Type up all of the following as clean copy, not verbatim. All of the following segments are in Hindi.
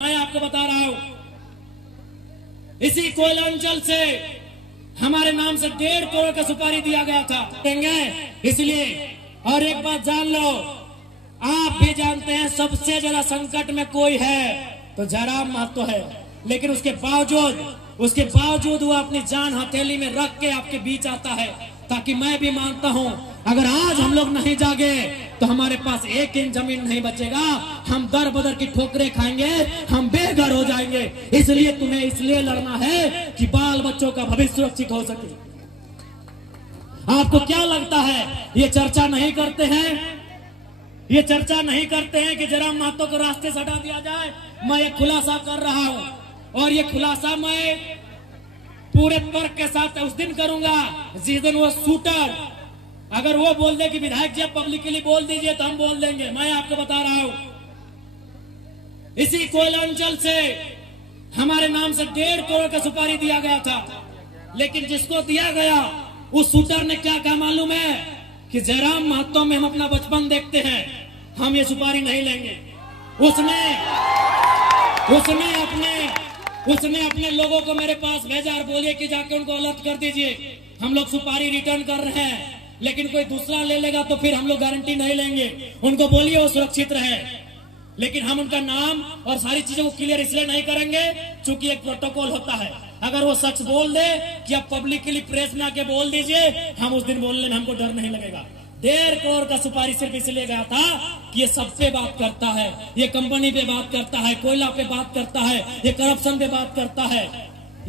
मैं आपको बता रहा हूं, इसी कोयलांचल से हमारे नाम से 1.5 करोड़ का सुपारी दिया गया था देंगे इसलिए। और एक बात जान लो, आप भी जानते हैं सबसे ज्यादा संकट में कोई है तो जयराम महतो है, लेकिन उसके बावजूद वो अपनी जान हथेली में रख के आपके बीच आता है, ताकि मैं भी मानता हूं अगर आज हम लोग नहीं जागे तो हमारे पास 1 इंच जमीन नहीं बचेगा, हम दर बदर की ठोकरें खाएंगे, हम बेघर हो जाएंगे। इसलिए तुम्हें इसलिए लड़ना है कि बाल बच्चों का भविष्य सुरक्षित हो सके। आपको क्या लगता है ये चर्चा नहीं करते हैं? ये चर्चा नहीं करते हैं कि जयराम महतो को रास्ते से हटा दिया जाए? मैं ये खुलासा कर रहा हूं और ये खुलासा मैं पूरे तर्क के साथ उस दिन करूंगा जिस दिन वो शूटर अगर वो बोल दे कि विधायक जी पब्लिकली बोल दीजिए तो हम बोल देंगे। मैं आपको बता रहा हूं, इसी कोयलांचल से हमारे नाम से 1.5 करोड़ का सुपारी दिया गया था, लेकिन जिसको दिया गया उस शूटर ने क्या कहा मालूम है कि जयराम महतो में हम अपना बचपन देखते हैं, हम ये सुपारी नहीं लेंगे। उसने अपने लोगों को मेरे पास भेजा और बोलिए कि जाके उनको अलर्ट कर दीजिए, हम लोग सुपारी रिटर्न कर रहे हैं, लेकिन कोई दूसरा ले लेगा तो फिर हम लोग गारंटी नहीं लेंगे। उनको बोलिए वो सुरक्षित रहे, लेकिन हम उनका नाम और सारी चीजों को क्लियर इसलिए नहीं करेंगे क्योंकि एक प्रोटोकॉल होता है। अगर वो सच बोल दे कि आप पब्लिकली प्रेस में आके बोल दीजिए, हम उस दिन बोलने में हमको डर नहीं लगेगा। 1.5 करोड़ का सुपारी सिर्फ इसलिए गया था कि ये सब पे बात करता है, ये कंपनी पे बात करता है, कोयला पे बात करता है, ये करप्शन पे बात करता है।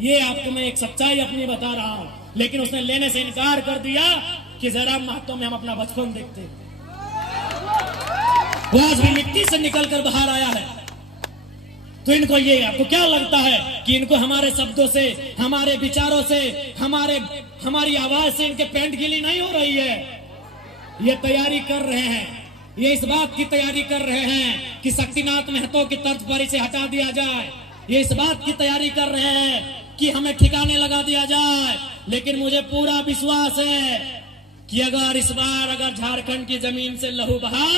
ये आपको मैं एक सच्चाई अपनी बता रहा हूं, लेकिन उसने लेने से इनकार कर दिया कि जयराम महतो में हम अपना बचपन देखते हैं। वो आज भी मिट्टी से निकलकर बाहर आया है। तो इनको ये आपको क्या लगता है कि इनको हमारे शब्दों से, हमारे विचारों से, हमारी आवाज से इनके पेंट गिली नहीं हो रही है? ये तैयारी कर रहे हैं, ये इस बात की तैयारी कर रहे हैं कि शक्तिनाथ महतो की तर्ज पर इसे हटा दिया जाए, ये इस बात की तैयारी कर रहे हैं कि हमें ठिकाने लगा दिया जाए। लेकिन मुझे पूरा विश्वास है कि अगर इस बार झारखंड की जमीन से लहू बहा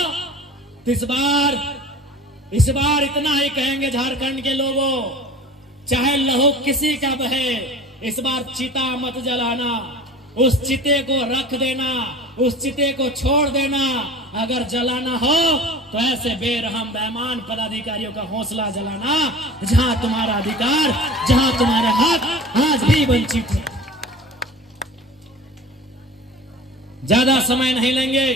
तो इस बार इतना ही कहेंगे झारखंड के लोगों, चाहे लहू किसी का बहे, इस बार चिता मत जलाना, उस चिते को रख देना, उस चिते को छोड़ देना। अगर जलाना हो तो ऐसे बेरहम बेईमान पदाधिकारियों का हौसला जलाना जहां तुम्हारा अधिकार, जहां तुम्हारे हक आज भी वंचित है। ज्यादा समय नहीं लेंगे,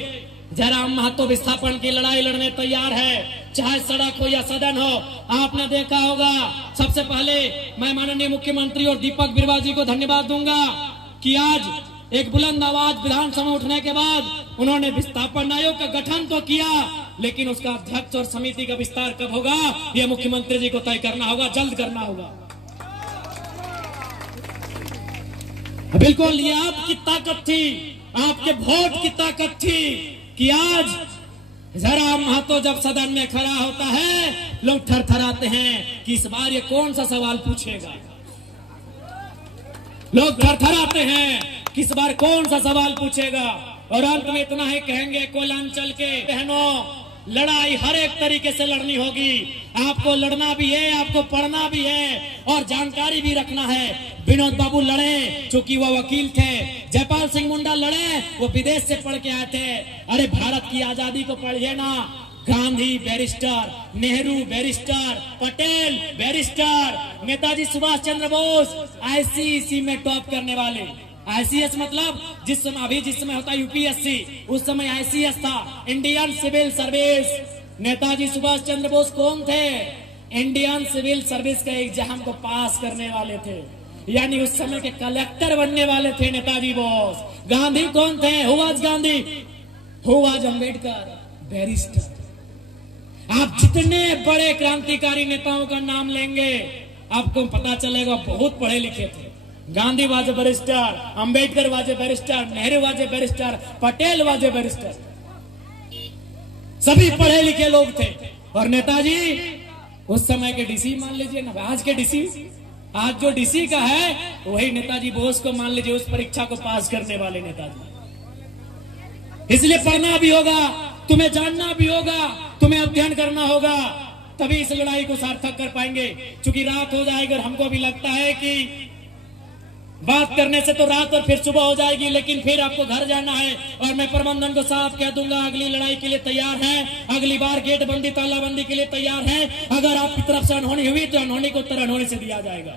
जयराम महतो विस्थापन की लड़ाई लड़ने तैयार है, चाहे सड़क हो या सदन हो। आपने देखा होगा, सबसे पहले मैं माननीय मुख्यमंत्री और दीपक बिरुवा जी को धन्यवाद दूंगा कि आज एक बुलंद आवाज विधानसभा में उठने के बाद उन्होंने विस्थापन आयोग का गठन तो किया, लेकिन उसका अध्यक्ष और समिति का विस्तार कब होगा यह मुख्यमंत्री जी को तय करना होगा, जल्द करना होगा। बिल्कुल, ये आपकी ताकत थी, आपके वोट की ताकत थी कि आज जयराम महतो जब सदन में खड़ा होता है लोग थरथराते हैं कि इस बार ये कौन सा सवाल पूछेगा। लोग थरथराते हैं कि इस बार कौन सा सवाल पूछेगा। और अंत में इतना ही कहेंगे, कोयलांचल के बहनों, लड़ाई हर एक तरीके से लड़नी होगी। आपको लड़ना भी है, आपको पढ़ना भी है और जानकारी भी रखना है। विनोद बाबू लड़े चूंकि वो वकील थे, जयपाल सिंह मुंडा लड़े वो विदेश से पढ़ के आए थे। अरे भारत की आजादी को पढ़िए ना, Gandhi barrister, Nehru barrister, Patel barrister, Netaji Subhash Chandra Bose ICSE में टॉप करने वाले। आईसीएस मतलब जिस समय होता यूपीएससी, उस समय आईसीएस था, Indian civil service. Netaji Subhash Chandra Bose कौन थे? इंडियन सिविल सर्विस का एग्जाम को पास करने वाले थे, यानी उस समय के कलेक्टर बनने वाले थे नेताजी बोस। गांधी कौन थे? Who was Gandhi? Who was Ambedkar? Barrister. आप जितने बड़े क्रांतिकारी नेताओं का नाम लेंगे आपको पता चलेगा बहुत पढ़े लिखे थे। गांधी वाजे बैरिस्टर, अंबेडकर वाजे बैरिस्टर, नेहरू वाजे बैरिस्टर, पटेल वाजे बैरिस्टर, सभी पढ़े लिखे लोग थे। और नेताजी उस समय के डीसी मान लीजिए ना, आज के डीसी, आज जो डीसी का है वही नेताजी बोस को मान लीजिए, उस परीक्षा को पास करने वाले नेताजी। इसलिए पढ़ना भी होगा, तुम्हें जानना भी होगा, तुम्हें अध्ययन करना होगा। तभी इस लड़ाई को सार्थक कर पाएंगे। चूंकि रात हो जाएगी और हमको भी लगता है कि बात करने से तो रात और फिर सुबह हो जाएगी, लेकिन फिर आपको घर जाना है। और मैं प्रबंधन को साफ कह दूंगा, अगली लड़ाई के लिए तैयार है, अगली बार गेट बंदी तालाबंदी के लिए तैयार है। अगर आपकी तरफ से अनहोनी हुई तो अनहोनी को उत्तर अनहोनी से दिया जाएगा।